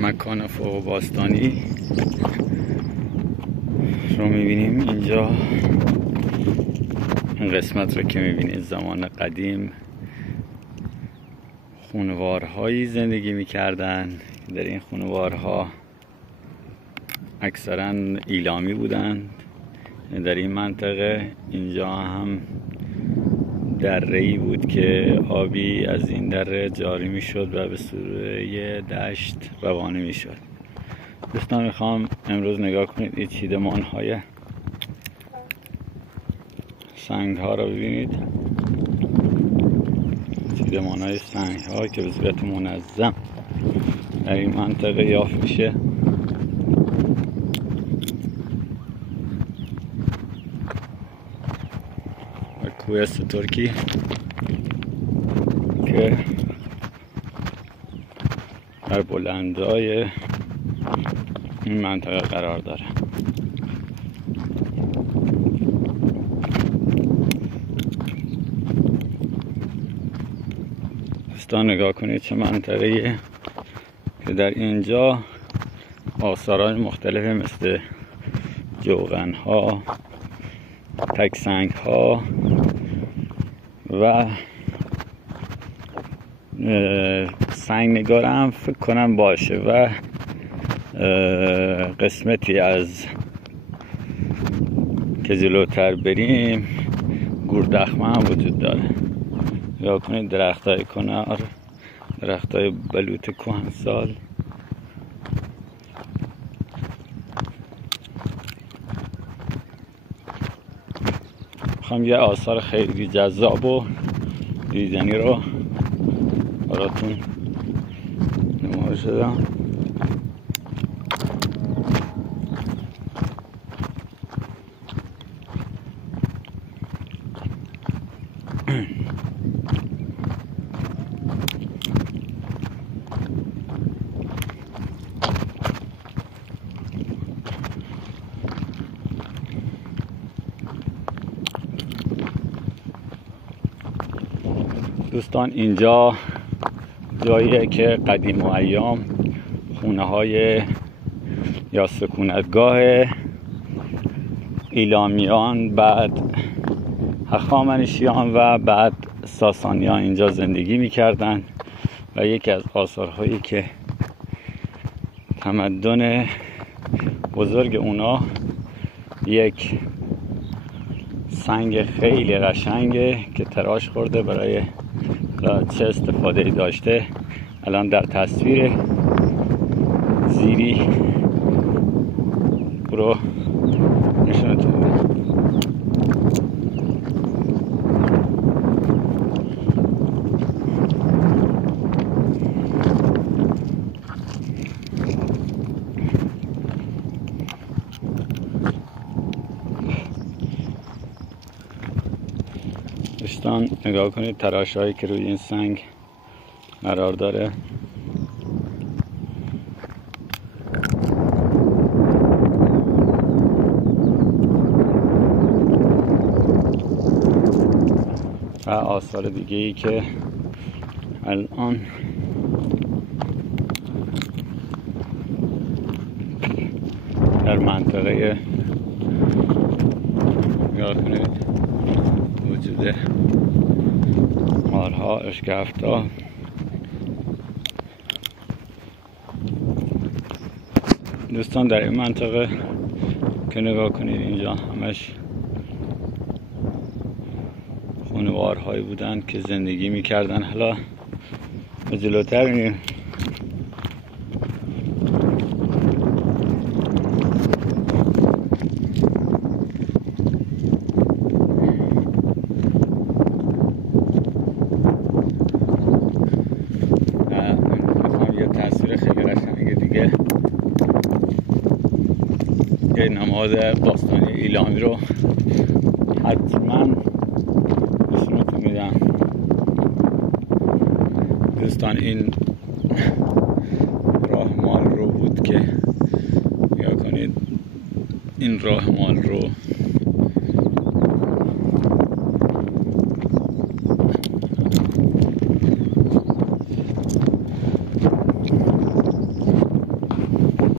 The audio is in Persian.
مکان فوق باستانی رو میبینیم اینجا. این قسمت رو که میبینید زمان قدیم خونوارهایی زندگی میکردن. در این خونوارها اکثرا ایلامی بودن. در این منطقه اینجا هم دره‌ای بود که آبی از این دره جاری میشد و به سوی دشت روانه میشد. دوستان میخوام امروز نگاه کنید این چیدمان های سنگ ها رو ببینید. چیدمان های سنگ ها که به صورت منظم در این منطقه یافت میشه. و کوه سترکی که در بلندای این منطقه قرار داره. دوستان نگاه کنید چه منطقه‌ایه که در اینجا آثارهای مختلف مثل جوغن ها، تک سنگ ها و سنگ نگار هم فکر کنم باشه و قسمتی از که جلوتر بریم گوردخمه هم وجود داره. نگاه کنید درخت های کنار، درخت های بلوط کهنسال. میخوام یه آثار خیلی جذاب و دیدنی رو براتون نمایش بدم. دوستان اینجا جاییه که قدیم و ایام خونه های یا سکونتگاه ایلامیان، بعد هخامنشیان و بعد ساسانیان اینجا زندگی میکردن و یکی از آثارهایی که تمدن بزرگ اونا یک سنگ خیلی قشنگه که تراش خورده برای چه استفاده داشته الان در تصویر زیری رو نشونتون میدم. دوستان نگاه کنید تراش هایی که روی این سنگ قرار داره. و آثار دیگه ای که الان در منطقه نگاه کنید وجود مارها، اشکفتا. دوستان در این منطقه که نگاه کنید اینجا همش خانوارهایی بودن که زندگی میکردن. حالا به جلوتر میریم. نماد باستانی ایلامی رو حتما نشونتون میدم. دوستان این راه مال رو بود که نگاه کنید این راه مال رو